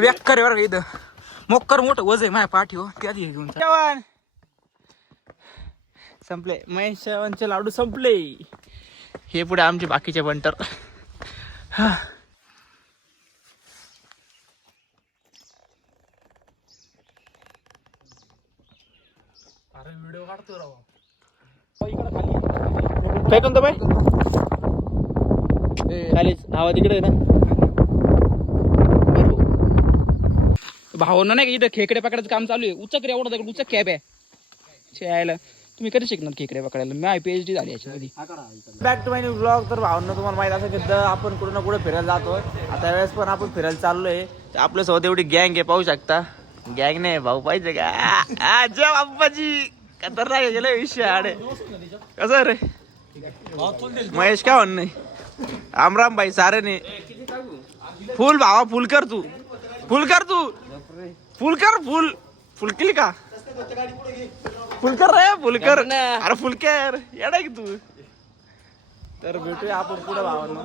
बेकार आहे बरं का इथं. मोक्कर मोठं वज आहे माझ्या पाठी हो. ते आधी घेऊन जेवण संपले. महेश चव्हाणचे लाडू संपले. हे पुढे आमचे बाकीचे बंटर. अरे व्हिडिओ काढतो राव. फेकून तो बाई खालीच हवा तिकडे ना. भावना नाही का इथं खेकडे पकडायचं काम चालू आहे. उचक रे एवढं उचक कॅब आहे यायला. तुम्ही कधी शिकणार खेकडे पकडायला? मी PhD झाली याच्यामध्ये. Back to my new blog. तर भावना तुम्हाला माहित असेल की आपण कुठे ना कुठे फिरायला जातो. आता वेळेस पण आपण फिरायला चाललोय. आपल्यासोबत एवढी गँग आहे पाहू शकता. गँग नाही भाऊ पाहिजे का? जय बाप्पाजी खतरनाक गेलं विषय आडे. कसं रे महेश काय म्हणणं? राम भाई सारे ने फुल भावा फुल कर तू. फुल कर तू. फुल कर. फुल फुल केली का? फुल कर रे. फुल कर. अरे फुल कर येडा की तू. तर भेटूया आपण पुढे भावांना.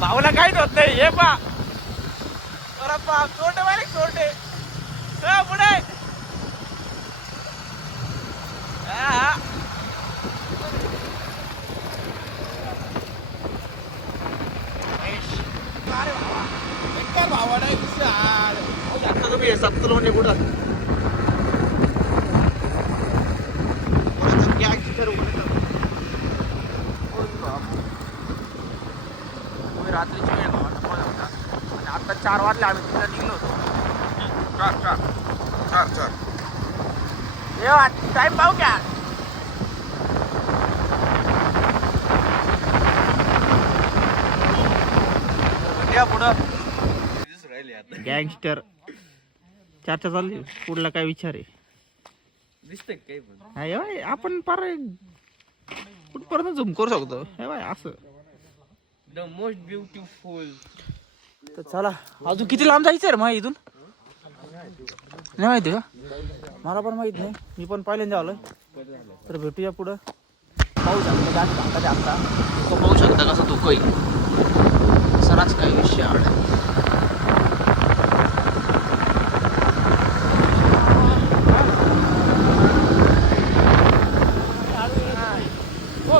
भाऊला काहीच होत नाही. हे पा छोटे वाले छोटे पुढे भावाला तुम्ही सत्तर म्हणजे कुठं रात्रीची वेळ भावांना आणि आता 4 वाजले. आम्ही तिला निघलो होतो. चार टाइम पाहू क्या? पुढं गँगस्टर चर्चा चालली. पुढला काय विचार आहे? दिसतंय काही पण आपण पार कुठपर्यंत झूम करू शकतो असं. The most beautiful. तर चला अजून किती लांब जायचं रे मग इथून? नाही माहिती का? मला पण माहित नाही. मी पण पहिल्यांदा आलोय. तर भेटूया पुढं. पाहू शकता आता तो पाहू शकता कसा तो काही सराच काही विषय आवड.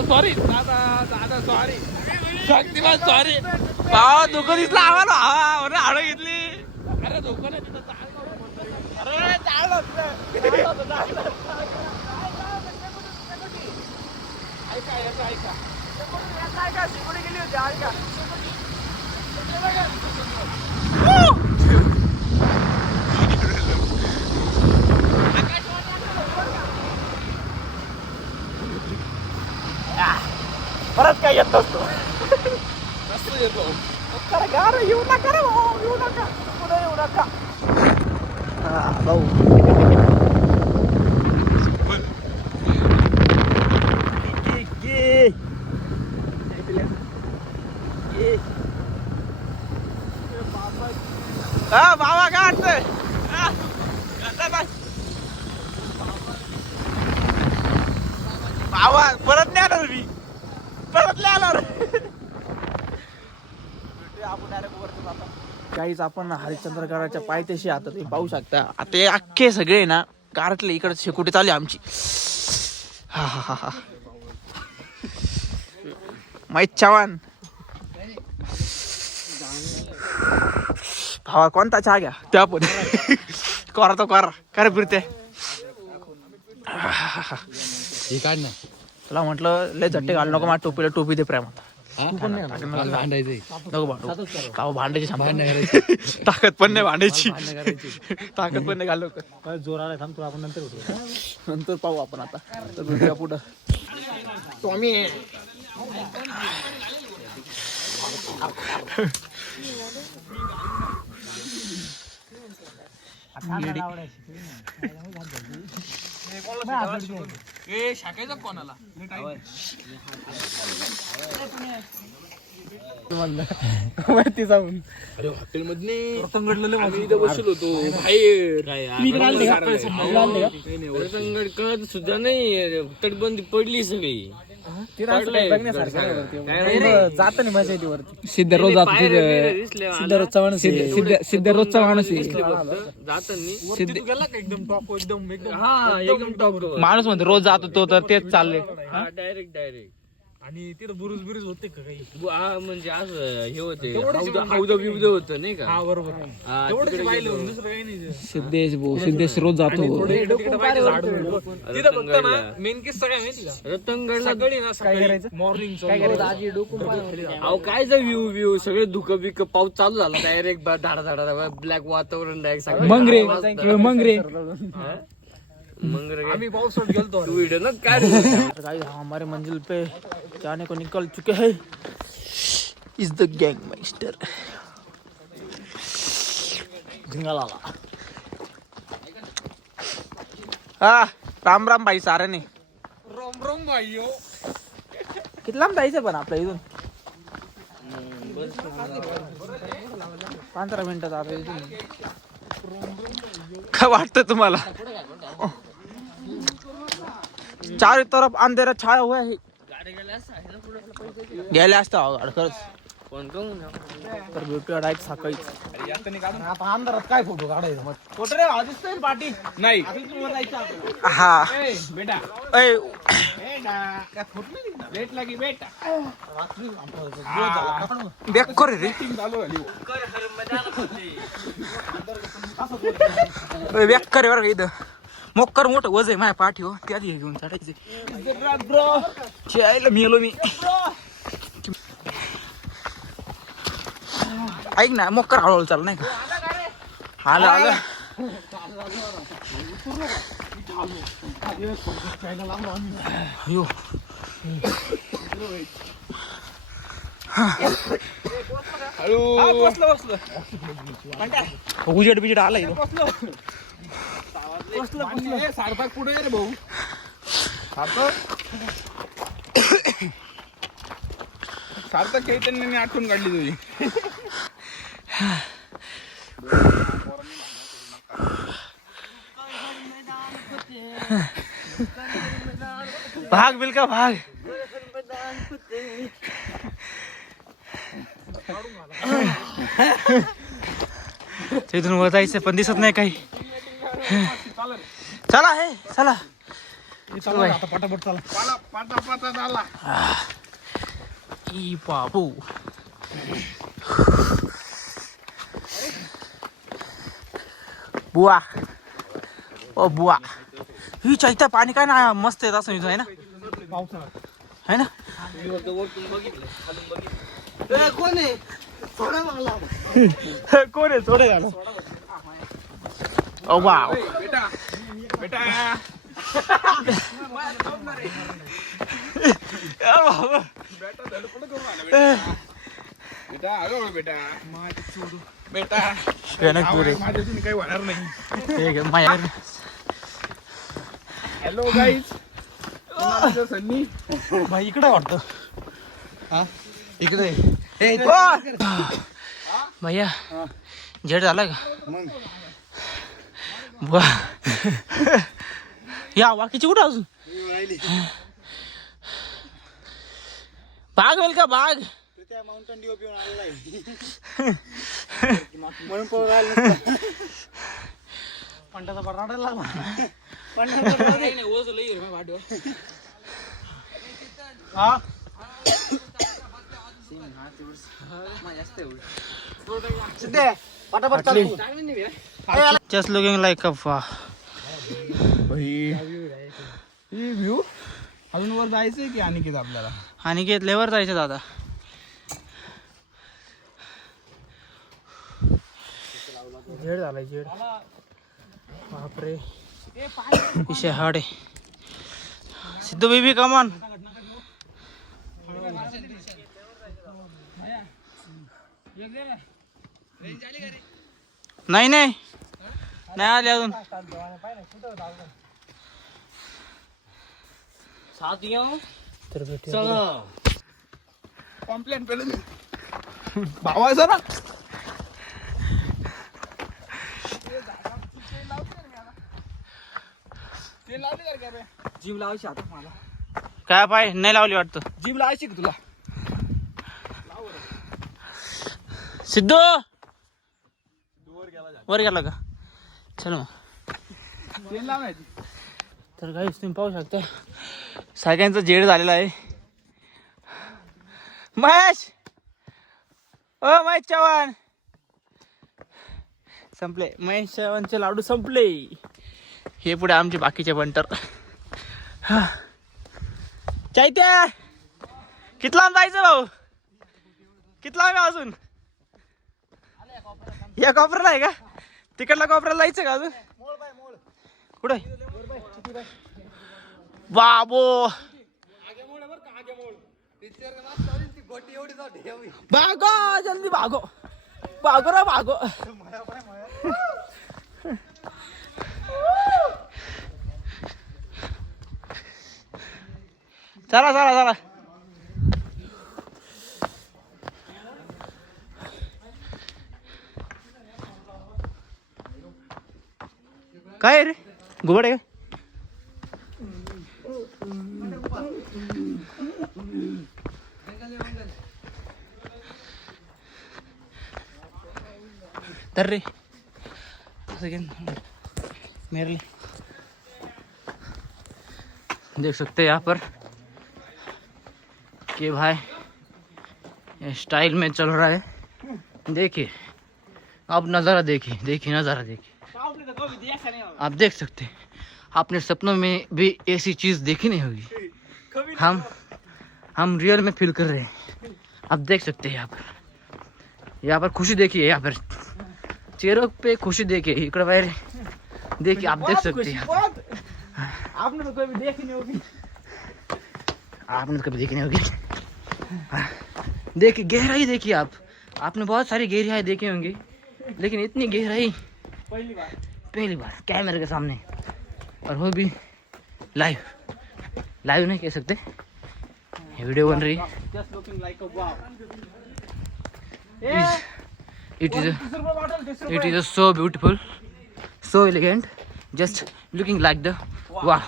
सॉरी दादा सॉरी शक्तिमान सॉरी. भावा धोका दिसला आम्हाला. हाड घेतली. अरे धोका नाही तिथं. अरे ऐका सिक्युरिटी गेली होती. ऐका परत काय येत नसतो. येतो येऊ नका रे भाऊ. येऊ नका पुढे येऊ नका. भाऊ बाबा काय वाटतंय? बाबा परत नाही आलो मी. परत नाही आलो. काहीच आपण हरिश्चंद्रगडाच्या पायथ्याशी आता ते पाहू शकता. आता अख्खे सगळे ना गारटले इकडे शेकोटी चालू आमची. हा महेश चव्हाण भावा कोणता चहा घ्या त्या पण कोरा तो कोरा काय फिरते. काढ ना तुला म्हटलं लय झट्टे घाल नको. माझ्या टोपीला टोपी दे प्रेमात. नको भांडायची ताकद पण नाही भांडायची. ताकद पण नाही घाल जोर आला. थांब तुला आपण नंतर पाहू आपण. आता तर भेटूया पुढं. स्वामी शाकायचा कोणाला वरती जाऊन अरे हॉटेल मध्ये बसलो होतो बाहेर कळत सुद्धा नाही तटबंदी पडली सगळी जात नाही मजा येते वरती. सिद्ध रोज रोजचा माणूस सिद्ध रोजचा माणूस आहे एकदम टॉप माणूस म्हणतो रोज जातो तो तर तेच चाललंय डायरेक्ट आणि तिथं बुरुज होते का काही म्हणजे असं हे होते हौद बिवद होतं नाही का बरोबर दुसरं काही नाही. सिद्धेश रोज जातो मेन किस्सा काय माहिती का रतनगडला सकाळी ना सकाळी मॉर्निंग अहो कायचा व्ह्यू सगळे धुकं बिक पाऊस चालू झाला डायरेक्ट धाडा ब्लॅक वातावरण डायरेक्ट मंगरे आम्ही पावसात गेलतो व्हिडिओ ना काय गाइस हमारे मंजिल पे जाने को निकल चुके हैं is the gang master Ram Ram भाई सारे ने रोम भाई हो किती लांब जायचं पण आपल्या इथून 15 मिनिटात आता इथून काय वाटतं तुम्हाला चार तरफ अंधेरा छाया हुआ है गेले असतं खरंच तर भेटूया डायरेक्ट सकाळीच आता अंधारात काय फोटो काढायचा मग फोटो रे दिसतोय पाठी नाही हा बेटा ऐ लेट लागी बेटा बॅक कर रे बॅक कर बरं का इथं मोक्कर मोठं वज आहे माझ्या पाठी हो त्या आधी घेऊन चढायचे खेळायला मेलो मी ऐक ना मोक्कर हळूहळू चाल नाही का आलं आलं यो उजेड बिजेड आलाय सारपाक पुढे रे भाऊ सार्थक चैतन्याने आठवण काढली तुझी भाग बिलका भाग तिथून वर जायचं पण दिसत नाही काही चला हे चला आता पटापट चला पाटा झाला ई बाबू बुवा ओ बुवा ही चैत्या पाणी काय ना मस्त येत असं इथं आहे ना है ना कोण आहे थोडा मला कोण आहे थोडे झालं ओ वाव बेटा बेटा बेटा हळूहळू बेटा बेटा माझ्यातून काही होणार नाही हॅलो गाईज सन्नी भाई इकडे वाटतं हा इकडे भैया जेड झाला का मग बुवा या वाकीची कुठं अजून बाग वेल का बाग माउंटन ड्यू पिऊन आलेला म्हणून पळायला पंटाचा बटाटा लागला हा पटापट चालू just looking like a view अजून वर जायचंय की अनिकेत आपल्याला आणि घेतल्यावर जायचं दादा जेड झालाय जेड बापरे विषय हार्ड आहे सिद्धू बेबी कमान नाही नाही नाही आले अजून साथियों तर भेटूया चला कॉम्प्लेन पेलं भावायचं ना ते लावली का रे जीव लावायची आता मला काय पाय नाही लावली वाटतं. जीभ लावायची का तुला सिद्धू वर गेला का चलो तेल लावायची तर काही तुम्ही पाहू शकता सगळ्यांचं जेड झालेलं आहे. महेश ओ महेश चव्हाण संपले. महेश चव्हाणचे लाडू संपले. हे पुढे आमचे बाकीचे बंटर. चैत्या किती लांब जायचं भाऊ किती लांब आहे अजून. या कोपऱ्याला आहे का तिकडला कोपऱ्याला जायचं का अजून कुठे बाबो भागो जल्दी भागो भागो रे भागो. चला चला चला काय रे घुबड आहे का तर रे मेरे लिए देख सकते हैं यहाँ पर कि भाई ये स्टाइल में चल रहा है. देखिए अब नज़ारा देखिए देखिए नज़ारा देखिए आप देख सकते हैं. आपने सपनों में भी ऐसी चीज़ देखी नहीं होगी. हम रियल में फील कर रहे हैं. आप देख सकते हैं यहाँ पर खुशी देखिए. यहाँ पर चेहरों पे खुशी देखिए. इकड़े बाहर देखिए आप देख सकते हैं. आपने तो कभी देखी नहीं होगी. आपने तो कभी देखी नहीं होगी. देखिए गहराई देखिए आप. आपने बहुत सारी गहराई देखी होंगी लेकिन इतनी गहराई पहली बार कैमरे के सामने और वो भी लाइव नहीं कह सकते. ये वीडियो बन रही है. Just looking like a wow. It is so beautiful, so elegant, just looking like the wow.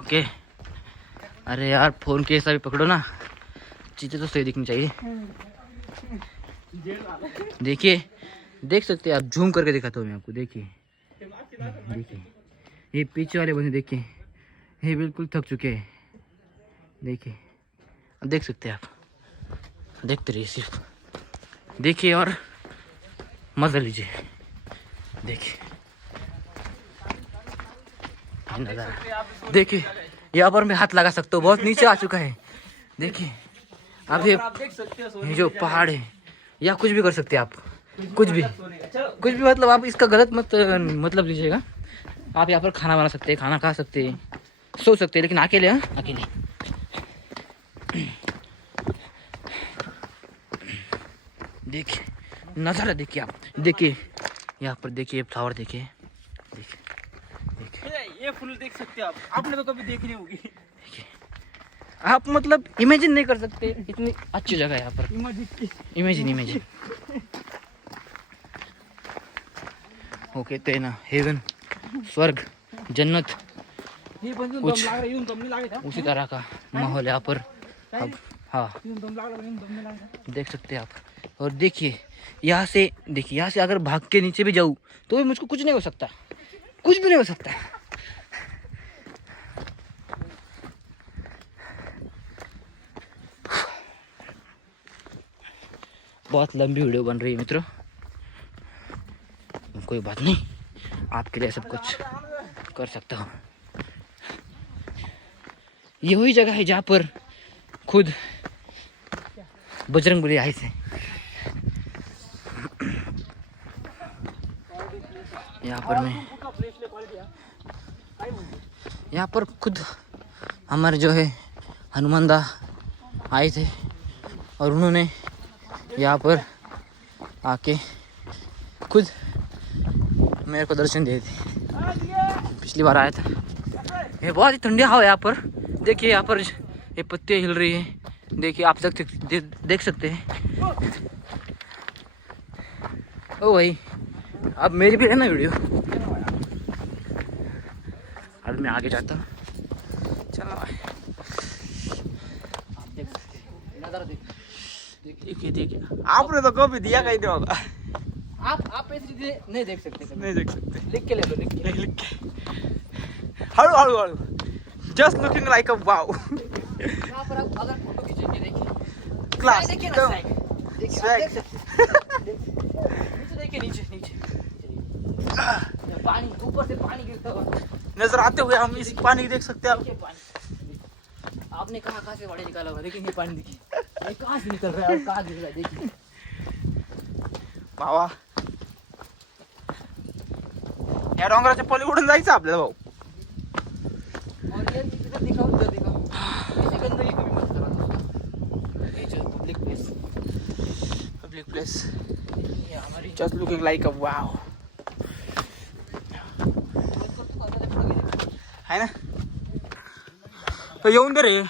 Okay अरे यार फोन के ऐसा भी पकड़ो ना चीज़ें तो सही दिखनी चाहिए. देखिए देख सकते हैं आप. झूम करके दिखाता हूँ मैं आपको. देखिए देखिए ये पीछे वाले बंदे देखिए ये बिल्कुल थक चुके हैं. देखिए अब देख सकते हैं आप. देखते रहिए सिर्फ देखिए और मजा लीजिए. देखिए नज़ारा देखिए. यहाँ पर मैं हाथ लगा सकता हूँ. बहुत नीचे आ चुका है. देखिए अब ये जो पहाड़ है या कुछ भी कर सकते हैं आप. कुछ भी मतलब आप इसका गलत मतलब लीजिएगा. आप यहाँ पर खाना बना सकते हैं, खाना खा सकते हैं, सो सकते हैं लेकिन अकेले. अकेले देखिए नज़ारा देखिए आप. देखिए यहाँ पर देखिए फ्लावर देखिए. ये फूल देख सकते हैं आप. आपने तो कभी देखी नहीं होगी. आप मतलब इमेजिन नहीं कर सकते इतनी अच्छी जगह है यहाँ पर. इमेजिन वो कहते हैं ना हेवन स्वर्ग जन्नत कुछ उसी तरह का माहौल यहाँ पर. अब हाँ देख सकते हैं आप. और देखिए यहाँ से अगर भाग के नीचे भी जाऊँ तो भी मुझको कुछ नहीं हो सकता. कुछ भी नहीं हो सकता. बहुत लंबी वीडियो बन रही है मित्रों. कोई बात नहीं आपके लिए सब कुछ कर सकता हूँ. ये वही जगह है जहाँ पर खुद बजरंगबली आए थे. यहाँ पर खुद हमारे जो है हनुमान दा आए थे और उन्होंने यहाँ पर आके खुद मेरे को दर्शन दिए थे. पिछली बार आया था। ये बहुत ही ठंडी हवा है यहाँ पर। देखिए यहाँ पर ये पत्तियाँ हिल रही है, देखिए आप देख सकते हैं। ओ भाई अब मेरी भी है ना वीडियो। अब मैं आगे जाता हूँ, चलो भाई। आप देख सकते हैं, नज़ारा देखिए। आपने तो कभी दिया कहीं नहीं होगा। आप ऐसे नहीं देख सकते कभी। नहीं देख सकते। लिख के ले लो, लिख के। हळू जस्ट लुकिंग लाइक अ वाव। यहाँ पर आप अगर फोटो खींचेंगे देखिए क्लास देखिए ना एकदम। देखिए आप Swag. देख सकते हैं। नीचे देखिए, नीचे पानी, ऊपर से पानी गिरता हुआ। नजर आते हुए हम इस पानी देख सकते हैं। देखिए पानी, आपने कहाँ से वाड़े निकाला होगा। देखिए ये पानी, देखिए ये कहाँ से निकल रहा है और कहाँ गिर रहा है। देखिए भावा या डोंगराच्या पलीकडून जायचं आपल्याला भाऊ। और ये इधर दिखाओ, उधर दिखाओ। ऐसे गंदगी कभी मत करा दोस्तों। ये जो पब्लिक प्लेस ये हमारी जस्ट लुकिंग लाइक अ वाव है ना। तो येऊन दे रे।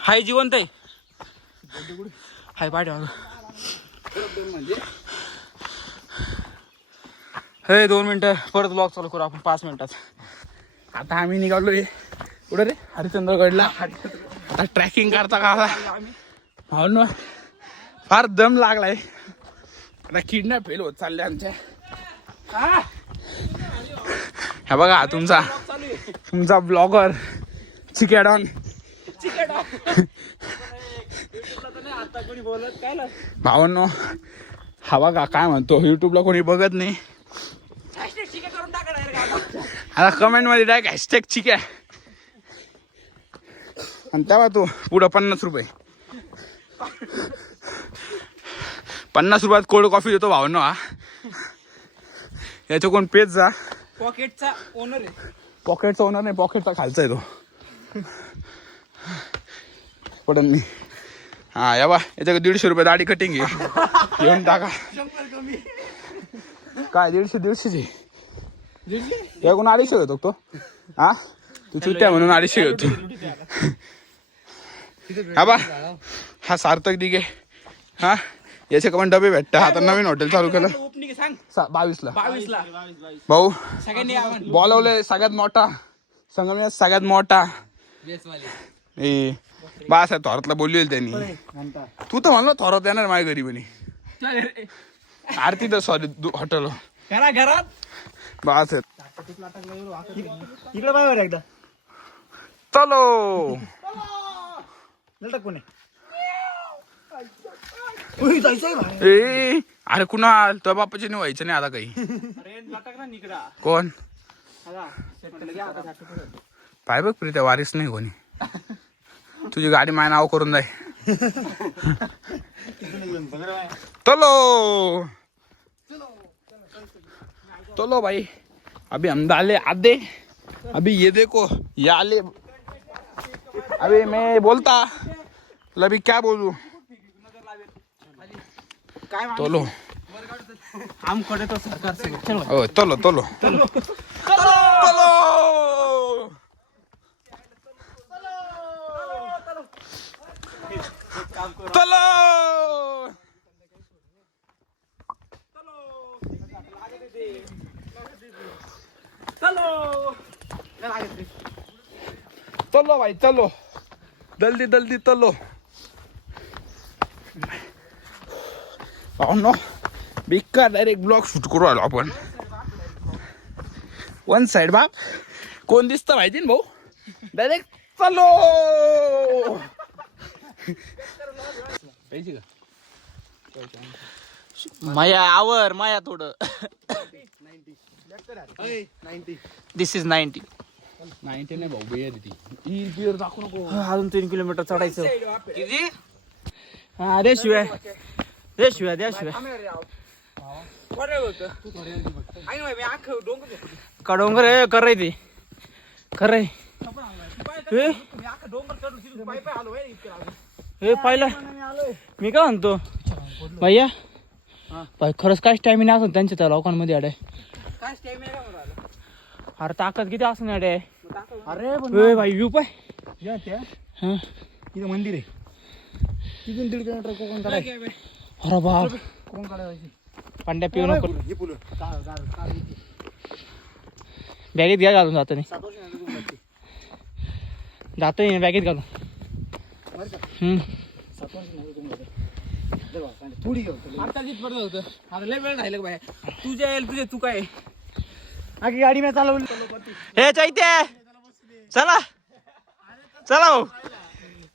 हाय जिवंत आहे। हाय पाठी हे 2 मिनिटं परत ब्लॉग चालू करू आपण 5 मिनिटात। आता आम्ही निघालोय कुठं रे, हरिश्चंद्रगडला। आता ट्रॅकिंग करता का हो ना, फार दम लागलाय। आता किडनॅप फेल होत चालले आमच्या। हे बघा तुमचा ब्लॉगर चिकेडॉन। भावांनो हा बघा काय म्हणतो, युट्यूबला कोणी बघत नाही। आता कमेंट मध्ये डायरेक्ट हॅशटॅग चिके आणि तेव्हा तू पुढं 50 रुपये 50 रुपयात कोल्ड कॉफी देतो भावांनो। हा याच्या कोण पेज जा। पॉकेटचा ओनर आहे। पॉकेटचा ओनर नाही, पॉकेटचा खालचा आहे तो। पडन मी हा या बा, याच्या 150 रुपये दाढी कटिंग आहे, घेऊन टाका। काय 150 या कोण 250 घेतो तो। हा तू चुत्या म्हणून 250 घेतो। हा बा हा सार्थक दिघे। हा याचे पण डबे भेटत। आता नवीन हॉटेल चालू केलं 22ला भाऊ। बोलवले सगळ्यात मोठा संगमनेर, सगळ्यात मोठा ए बाळासाहेब थोरातला बोलली त्यांनी। तू तर म्हणलं थोरात येणार माझ्या घरी म्हणे। आरती तर सॉरी हॉटेल घरात बाळासाहेब इकडे बाय एकदा चलो ए अरे कुणाल तो बापाचे नाही व्हायचं नाही आता काही। कोण पाय बघ प्रीत्या वारीस नाही कोणी। तुझी गाडी माझ्या नाव करून जाय। चलो चलो भाई अभी हम डाले आधे। अभी ये देखो ये आले। अभी मैं बोलता अभी क्या बोलूं। चलो हम खड़े तो सरकार से चलो ओ चलो चलो चलो चलो चलो चलो भाई चलो जल्दी जल्दी चलो। नो बिका डायरेक्ट ब्लॉग शूट करू आलो आपण। वन साइड बाप कोण दिसतं माहिती ना भाऊ। डायरेक्ट चलो माया आवर माया थोडं। दिस इज 90 नाही भाऊ बेर ती गिअर दाखवू नको। अजून 3 किलोमीटर चढायचं। किती हा दे शिवाय, दे शिवाय, दे शिवाय। का डोंगर आहे कर रे ते कर रे हे पाहिलं मी काय म्हणतो भैया भाई खरंच काय स्टॅमिना असं त्यांच्या त्या लोकांमध्ये अडे अरे ताकद किती असं अडे अरे भाई व्यू पाय हा इथं मंदिर आहे तिथून 1.5 किलोमीटर कोकण काढाय अरे बाप कोकण काढायची पांड्या पिऊ नको हे पुलं बॅगेत घ्या घालून जातो नाही जातोय बॅगेत घालून थोडी आता जिथपर्यंत होतं आता लय वेळ राहिलं बाय तुझे तू काय आगी गाडी मी चालवली हे चैत्य चला चला भाऊ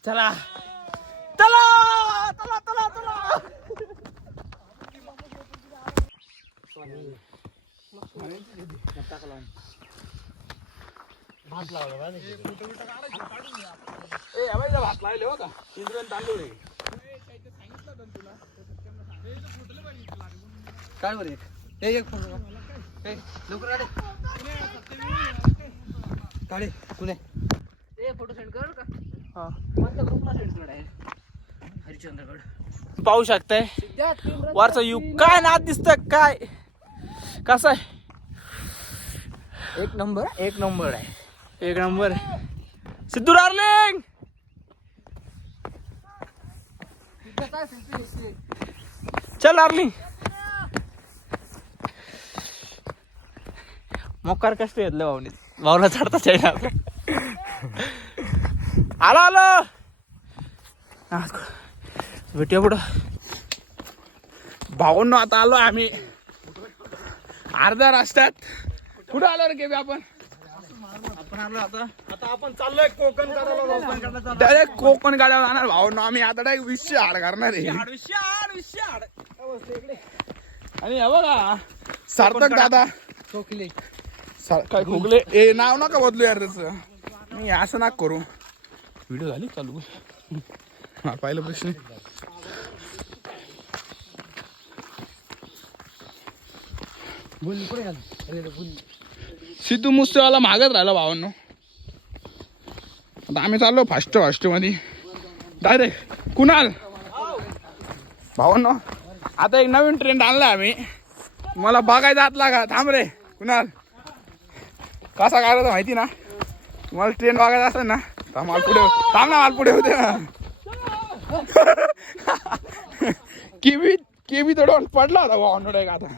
चला चला चला चला चला भात लावला भात लावले हो का तांदूळ काय बरं एक फोटो लवकर काढे कुणे फोटो सेंड कर का हा मस्त ग्रुपला सेंड कर हरिश्चंद्रगड पाहू शकताय वरचा यू काय नाद दिसत काय कसं आहे एक नंबर आहे एक नंबर सिद्धू डार्लिंग चल डार्लिंग मोकार कष्ट घेतलं भाऊने भाऊला चढता येणार आलो भेटूया पुढं भाऊंनो आता आलो आम्ही अर्ध्या रस्त्यात कुठं आलो रे केबी आपण आलो आता आपण चाललोय कोकण काढायला डायरेक्ट कोकण गाड्यावर जाणार भाऊंनो आम्ही आता डायरेक्ट 20 हाड करणार आहे आणि हे बघा सार्थक दादा चोकले काय खोकले ए नाव नका बदलू यार त्याचं मी असं नका करू व्हिडिओ झाली चालू हा पाहिलं प्रश्न बोलली पुढे बोलली सिद्धू मुसेवाला मागत राहिला भावांनो आता आम्ही चाललो फास्ट मध्ये डायरेक्ट कुणाल भावांनो आता एक नवीन ट्रेंड आणला आम्ही मला बघायचा आतला का थांब रे कुणाल कसा करायचा माहिती ना तुम्हाला ट्रेंड बघायचा असेल ना तर मला पुढे थांब ना मला पुढे होते ना केबी तोडून पडला होता भावांनो डायरेक्ट आता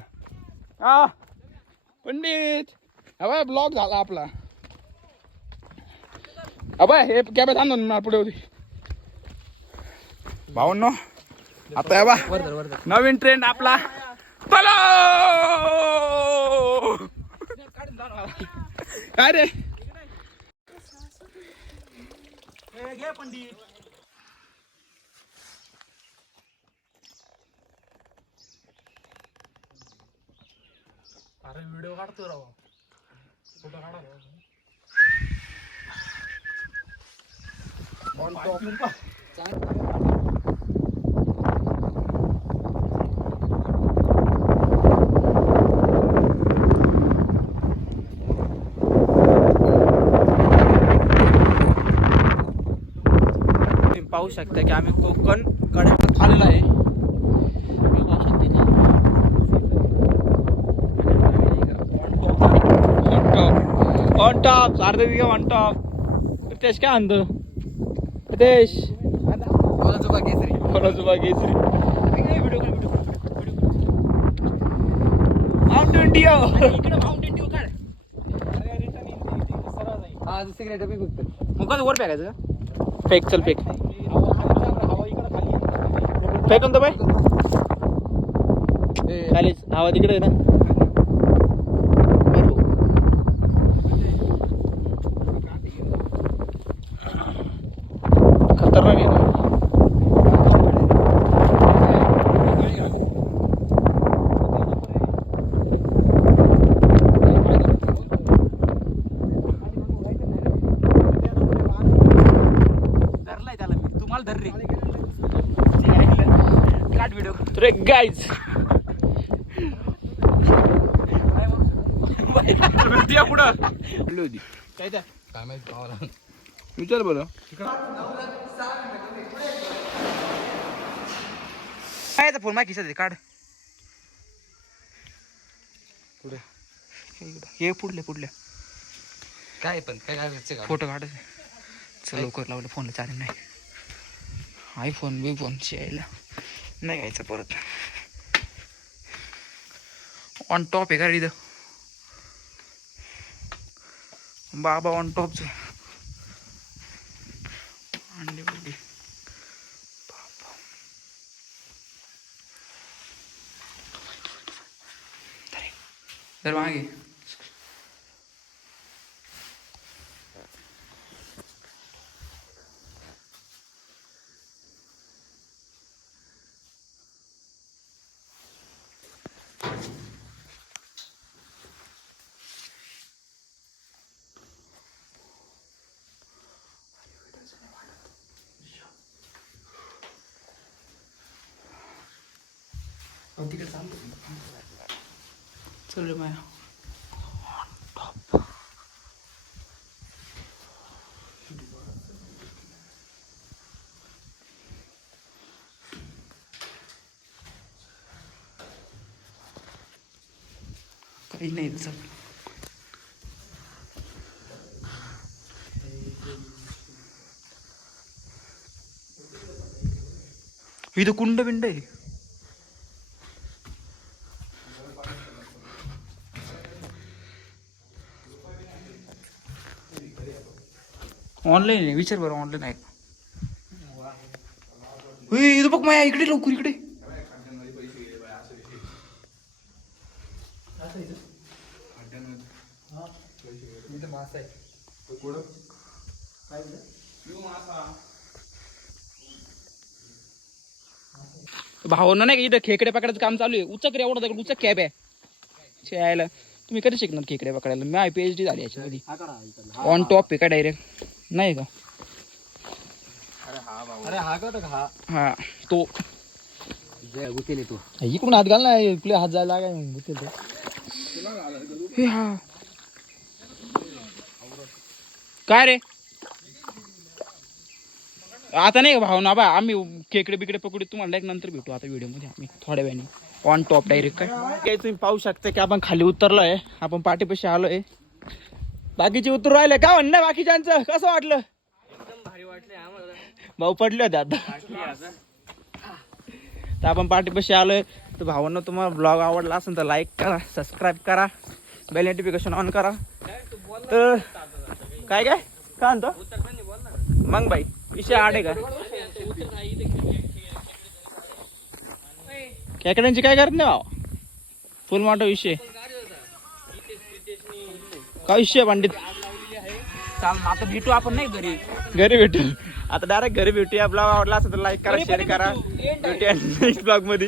हा पंडित अबे ब्लॉक झाला आपला अबे हे कॅबे थांबून मला पुढे होती भाऊंनो आता बा नवीन ट्रेंड आपला चलो काय रे पंडित अरे व्हिडिओ काढतो राव फोटो काढा पाहू शकता की आम्ही कोकण कडे आलेलो आहे ऑन टॉप अर्धा दिघा ऑन टॉप रितेश काय आणतो रितेश कोणाचं केसरी कोणाचं केसरी माउंटेन ड्यू इकडे माउंटेन ड्यू काढ हा सिगरेट बी फक्त मग वर फेकायचं फेक चल फेक फेक कोणतं बाय खालीच हवा तिकडे आहे ना खतरनाक आहे ना धरलाय त्याला मी तुम्हाला धर रे काट व्हिडिओ तर गाईज या पुढं होती काय त्या काय माहिती पावाला. विचार बरं काय फोन माझ्या खिशात काढ पुढे हे पुढल्या काय पण काय करायचं का? फोटो काढायचे चल लवकर लावलं फोनला चालेल नाही आयफोन बिफोन यायला नाही घ्यायचं परत ऑन टॉप आहे का इथं बाबा ऑन टॉपच अंडी बंडी तर मागे चल रे माया काही नाही चल इथं कुंड बिंड आहे ऑनलाईन आहे विचार बरं ऑनलाईन आहे इथं बघ माया इकडे लवकर इकडे भावना नाही का इथं खेकडे पकडायचं काम चालू आहे उचक रे एवढं दगड उचक कॅब आहे यायला तुम्ही कधी शिकणार खेकडे पकडायला मी PhD झाली याच्यामध्ये ऑन टॉप आहे का डायरेक्ट नाही का अरे हा का हा हा तो गुतेले तू इकडून हात घाल ना तुले हात जायला काय गुतेल हे हा काय रे आता नाही का भावना बा आम्ही खेकडे बिकडे पकडू तुम्हाला एक नंतर भेटू आता व्हिडिओमध्ये आम्ही थोड्या वेळाने ऑन टॉप डायरेक्ट काय तुम्ही पाहू शकता की आपण खाली उतरलोय आपण पाठीपाशी आलोय बाकीचे उतरू राहिले का म्हणणं बाकीच्यांचं कसं वाटलं एकदम भारी वाटले आम्हाला. भाऊ पडले होते आता तर आपण पाठीपाशी आलोय तर भावांना तुम्हाला ब्लॉग आवडला असेल तर लाईक करा सबस्क्राईब करा बेल नोटिफिकेशन ऑन करा तर काय काय का म्हणतो मग बाई विषय आडे का खेकड्यांची काय करत नाही भाव फुल मोठा विषय काय विषय पंडित चाल आता भेटू आपण नाही घरी भेटू आता डायरेक्ट घरी भेटूया ब्लॉग आवडला असेल तर लाईक करा शेअर करा भेटूया नेक्स्ट ब्लॉग मध्ये